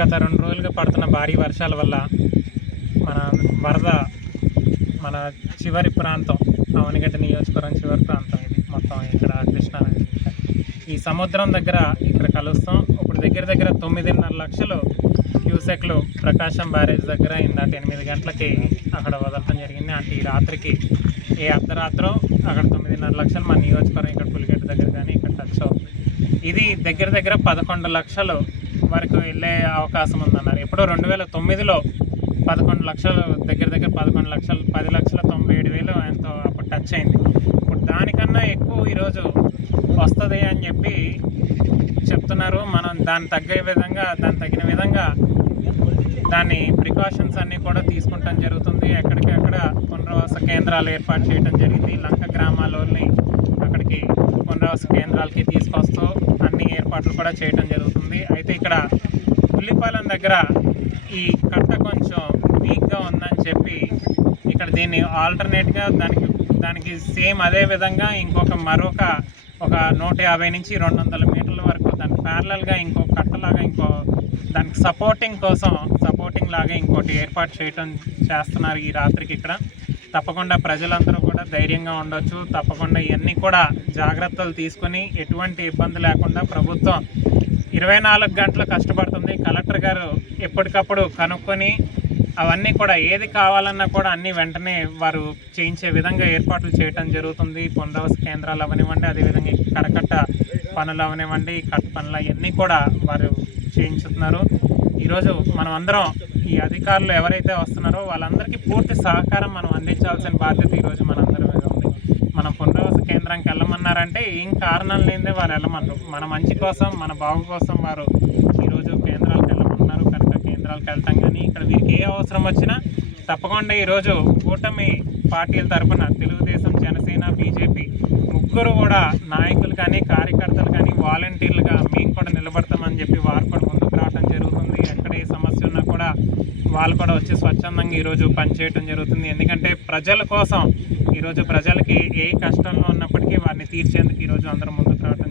గత రెండు రోజులుగా పడుతున్న భారీ వర్షాల వల్ల మన వరద మన చివరి ప్రాంతం అవనిగడ్డ నియోజకవర్గం చివరి ప్రాంతం ఇది. మొత్తం ఇక్కడ కృష్ణా ఈ సముద్రం దగ్గర ఇక్కడ కలుస్తాం. ఇప్పుడు దగ్గర దగ్గర తొమ్మిదిన్నర లక్షలు క్యూసెక్లు ప్రకాశం బ్యారేజ్ దగ్గర ఇందాక ఎనిమిది గంటలకి అక్కడ వదలటం జరిగింది. అంటే ఈ రాత్రికి ఏ అర్ధరాత్రో అక్కడ తొమ్మిదిన్నర లక్షలు మన నియోజకవర్గం ఇక్కడ పులిగడ్డ దగ్గర కానీ ఇక్కడ టచ్ అవుతుంది. ఇది దగ్గర దగ్గర పదకొండు లక్షలు వరకు వెళ్ళే అవకాశం ఉందన్నారు. ఎప్పుడో రెండు వేల తొమ్మిదిలో పదకొండు లక్షలు దగ్గర దగ్గర పదకొండు లక్షలు పది లక్షల తొంభై ఏడు వేలు ఎంతో అప్పుడు టచ్ అయింది. ఇప్పుడు దానికన్నా ఎక్కువ ఈరోజు వస్తుంది అని చెప్పి చెప్తున్నారు. మనం దాన్ని తగ్గే విధంగా దాన్ని తగిన విధంగా దాన్ని ప్రికాషన్స్ అన్నీ కూడా తీసుకుంటాం జరుగుతుంది. ఎక్కడికక్కడ పునరావాస కేంద్రాలు ఏర్పాటు చేయడం జరిగింది. లంక గ్రామాల్లోని మనకి పునరావాస కేంద్రాలకి తీసుకొస్తూ అన్ని ఏర్పాట్లు కూడా చేయడం జరుగుతుంది. అయితే ఇక్కడ ఉల్లిపాలెం దగ్గర ఈ కట్ట కొంచెం వీక్గా ఉందని చెప్పి ఇక్కడ దీన్ని ఆల్టర్నేట్గా దానికి దానికి సేమ్ అదే విధంగా ఇంకొక మరొక ఒక నూట యాభై నుంచి రెండు వందల మీటర్ల వరకు దాని ప్యారలల్గా ఇంకో కట్టలాగా ఇంకో దానికి సపోర్టింగ్ కోసం సపోర్టింగ్ లాగా ఇంకోటి ఏర్పాటు చేయటం చేస్తున్నారు ఈ రాత్రికి ఇక్కడ. తప్పకుండా ప్రజలందరూ కూడా ధైర్యంగా ఉండొచ్చు. తప్పకుండా ఇవన్నీ కూడా జాగ్రత్తలు తీసుకొని ఎటువంటి ఇబ్బంది లేకుండా ప్రభుత్వం ఇరవై నాలుగు గంటలు కష్టపడుతుంది. కలెక్టర్ గారు ఎప్పటికప్పుడు కనుక్కొని అవన్నీ కూడా ఏది కావాలన్నా కూడా అన్నీ వెంటనే వారు చేయించే విధంగా ఏర్పాట్లు చేయటం జరుగుతుంది. పునరావాస కేంద్రాలు అవనివ్వండి అదేవిధంగా కరకట్ట పనులు అవనివ్వండి కట్ట పనులు అవన్నీ కూడా వారు చేయించుతున్నారు. ఈరోజు మనం అందరం ఈ అధికారులు ఎవరైతే వస్తున్నారో వాళ్ళందరికీ పూర్తి సహకారం మనం అందించాల్సిన బాధ్యత ఈరోజు మనందరి మీద ఉంది. మనం పునరావాస కేంద్రానికి వెళ్ళమన్నారంటే ఏం కారణం లేనిదే వాళ్ళు వెళ్ళమన్నారు. మన మంచి కోసం మన బాగు కోసం వారు ఈరోజు కేంద్రాలకు వెళ్ళమన్నారు. కనుక కేంద్రాలకు వెళ్తాం కానీ ఇక్కడ వీరికి ఏ అవసరం వచ్చినా తప్పకుండా ఈరోజు కూటమి పార్టీల తరఫున తెలుగుదేశం జనసేన బీజేపీ ముగ్గురు కూడా నాయకులు కానీ కార్యకర్తలు కానీ వాలంటీర్లుగా మేము కూడా నిలబడతామని చెప్పి వారు కూడా ముందుకు రావడం జరుగుతుంది ఎక్కడ ఏ సమస్య ఉన్నా కూడా వాళ్ళు కూడా వచ్చి స్వచ్ఛందంగా ఈరోజు పనిచేయటం జరుగుతుంది. ఎందుకంటే ప్రజల కోసం ఈరోజు ప్రజలకి ఏ కష్టంలో ఉన్నప్పటికీ వారిని తీర్చేందుకు ఈరోజు అందరూ ముందుకు రావడం